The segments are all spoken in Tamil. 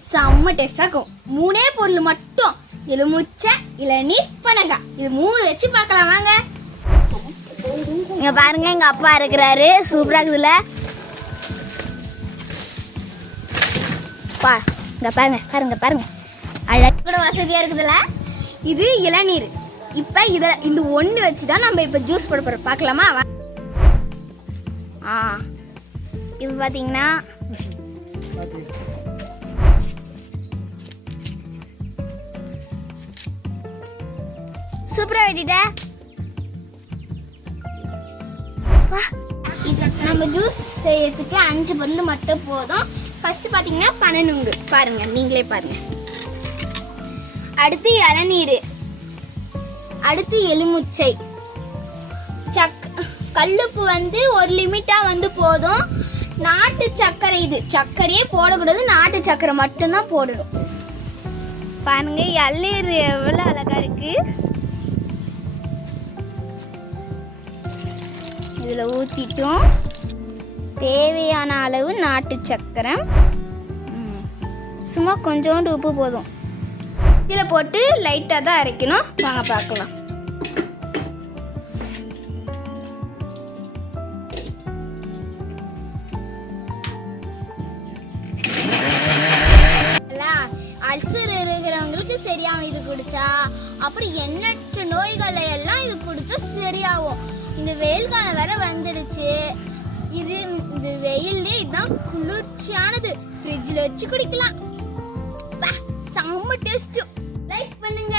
செம்ம டேஸ்டா இருக்கும். 3 பொருள் மட்டும், எலுமிச்சை, இளநீர், பனங்காய். இது 3 வச்சு பார்க்கலாம் வாங்க. இங்க பாருங்க, எங்க அப்பா இருக்கிறாரு. சூப்பரா இருக்குதுல்ல. இங்க பாருங்க பாருங்க பாருங்க, அழகு கூட வசதியா இருக்குதுல்ல. இது இளநீர். இப்ப இந்த ஒண்ணு வச்சுதான் நம்ம இப்ப ஜூஸ் போட போறோம். பார்க்கலாமா? இப்ப பாத்தீங்கன்னா சூப்பரா வெட்டிட்ட. நம்ம ஜூஸ் செய்யறதுக்கு 5 பொருள் மட்டும் போதும். ஃபர்ஸ்ட் பாத்தீங்கன்னா பனநுங்கு, பாருங்க நீங்களே பாருங்க. அடுத்து இளநீர், அடுத்து எலுமிச்சை, கல்லுப்பு ஒரு லிமிட்டா போதும். நாட்டு சர்க்கரை, இது சர்க்கரையே போடக்கூடாது, நாட்டு சர்க்கரை மட்டும்தான் போடணும். பாருங்க இளநீர் எவ்வளவு அழகா இருக்கு. இதுல ஊத்திட்டோம். தேவையான அளவு நாட்டு சர்க்கரை, சும்மா கொஞ்சோண்டு உப்பு போதும். இதில் போட்டு லைட்டாக தான் அரைக்கணும். வாங்க பார்க்கலாம். அல்சர் இருக்கிறவங்களுக்கு சரியாகும் இது குடிச்சா. அப்புறம் எண்ணற்ற நோய்களை எல்லாம் இது குடிச்சா சரியாகும். இந்த வெயில் காலம் வேற வந்துடுச்சு. இந்த வெயிலே இதுதான் குளிர்ச்சியானது. ஃப்ரிட்ஜில் வச்சு குடிக்கலாம். செம்ம டேஸ்ட். லைக் பண்ணுங்க,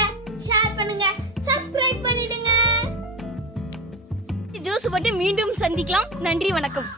ஷேர் பண்ணுங்க, சப்ஸ்கிரைப் பண்ணிடுங்க. ஜூஸ் போட்டு மீண்டும் சந்திக்கலாம். நன்றி, வணக்கம்.